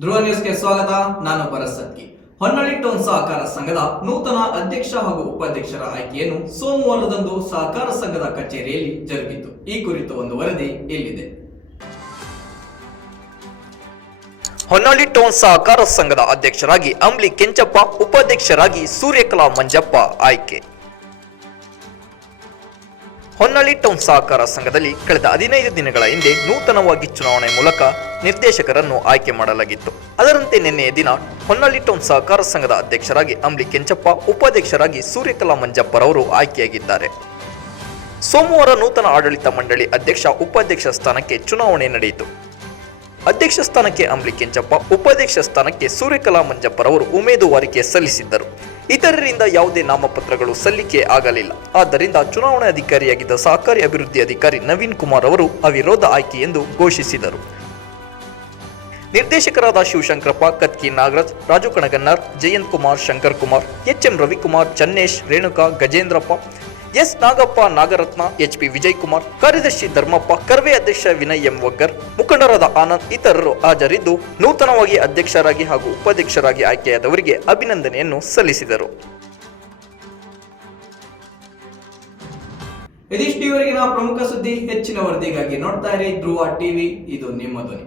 ಧ್ರುವ ನ್ಯೂಸ್ಗೆ ಸ್ವಾಗತ, ನಾನು ಭರಸತ್ಕಿ ಸತ್ಕಿ ಹೊನ್ನಳ್ಳಿ ಟೌನ್ ಸಹಕಾರ ಸಂಘದ ನೂತನ ಅಧ್ಯಕ್ಷ ಹಾಗೂ ಉಪಾಧ್ಯಕ್ಷರ ಆಯ್ಕೆಯನ್ನು ಸೋಮವಾರದಂದು ಸಹಕಾರ ಸಂಘದ ಕಚೇರಿಯಲ್ಲಿ ಜರುಗಿತು. ಈ ಕುರಿತು ಒಂದು ವರದಿ ಇಲ್ಲಿದೆ. ಹೊನ್ನಳ್ಳಿ ಟೌನ್ ಸಹಕಾರ ಸಂಘದ ಅಧ್ಯಕ್ಷರಾಗಿ ಅಂಬ್ಲಿ ಕೆಂಚಪ್ಪ, ಉಪಾಧ್ಯಕ್ಷರಾಗಿ ಸೂರ್ಯಕಲಾ ಮಂಜಪ್ಪ ಆಯ್ಕೆ. ಹೊನ್ನಳ್ಳಿ ಟೌನ್ ಸಹಕಾರ ಸಂಘದಲ್ಲಿ ಕಳೆದ ಹದಿನೈದು ದಿನಗಳ ಹಿಂದೆ ನೂತನವಾಗಿ ಚುನಾವಣೆ ಮೂಲಕ ನಿರ್ದೇಶಕರನ್ನು ಆಯ್ಕೆ ಮಾಡಲಾಗಿತ್ತು. ಅದರಂತೆ ನಿನ್ನೆಯ ದಿನ ಹೊನ್ನಳ್ಳಿ ಟೌನ್ ಸಹಕಾರ ಸಂಘದ ಅಧ್ಯಕ್ಷರಾಗಿ ಅಂಬ್ಲಿ ಕೆಂಚಪ್ಪ, ಉಪಾಧ್ಯಕ್ಷರಾಗಿ ಸೂರ್ಯಕಲಾ ಮಂಜಪ್ಪರವರು ಆಯ್ಕೆಯಾಗಿದ್ದಾರೆ. ಸೋಮವಾರ ನೂತನ ಆಡಳಿತ ಮಂಡಳಿ ಅಧ್ಯಕ್ಷ, ಉಪಾಧ್ಯಕ್ಷ ಸ್ಥಾನಕ್ಕೆ ಚುನಾವಣೆ ನಡೆಯಿತು. ಅಧ್ಯಕ್ಷ ಸ್ಥಾನಕ್ಕೆ ಅಂಬ್ಲಿ ಕೆಂಚಪ್ಪ, ಉಪಾಧ್ಯಕ್ಷ ಸ್ಥಾನಕ್ಕೆ ಸೂರ್ಯಕಲಾ ಮಂಜಪ್ಪರವರು ಉಮೇದುವಾರಿಕೆ ಸಲ್ಲಿಸಿದ್ದರು. ಇತರರಿಂದ ಯಾವುದೇ ನಾಮಪತ್ರಗಳು ಸಲ್ಲಿಕೆ ಆಗಲಿಲ್ಲ. ಆದ್ದರಿಂದ ಚುನಾವಣಾ ಅಧಿಕಾರಿಯಾಗಿದ್ದ ಸಹಕಾರಿ ಅಭಿವೃದ್ಧಿ ಅಧಿಕಾರಿ ನವೀನ್ ಕುಮಾರ್ ಅವರು ಅವಿರೋಧ ಆಯ್ಕೆ ಎಂದು ಘೋಷಿಸಿದರು. ನಿರ್ದೇಶಕರಾದ Shivashankarappa, Katki Nagaraj, Raju Kanagannar, Jayanth Kumar, Shankar Kumar H M Ravikumar, Channesh, Renuka, Gajendrappa S Nagappa Nagaratna, H P Vijay Kumar ಕಾರ್ಯದರ್ಶಿ ಧರ್ಮಪ್ಪ, ಕರ್ವೆ ಅಧ್ಯಕ್ಷ ವಿನಯ್ ಎಂ ವಗ್ಗರ್ ಮುಖಂಡರಾದ ಆನಂದ್, ಇತರರು ಹಾಜರಿದ್ದು ನೂತನವಾಗಿ ಅಧ್ಯಕ್ಷರಾಗಿ ಹಾಗೂ ಉಪಾಧ್ಯಕ್ಷರಾಗಿ ಆಯ್ಕೆಯಾದವರಿಗೆ ಅಭಿನಂದನೆಯನ್ನು ಸಲ್ಲಿಸಿದರು. ಇದಿಷ್ಟು ಇವರೆಗಿನ ಪ್ರಮುಖ ಸುದ್ದಿ ಹೆಚ್ಚಿನ ವರದಿಗಾಗಿ ನೋಡ್ತಾ ಇರಿ, ಧ್ರುವ ಟಿವಿ, ಇದು ನಿಮ್ಮ ಧ್ವನಿ.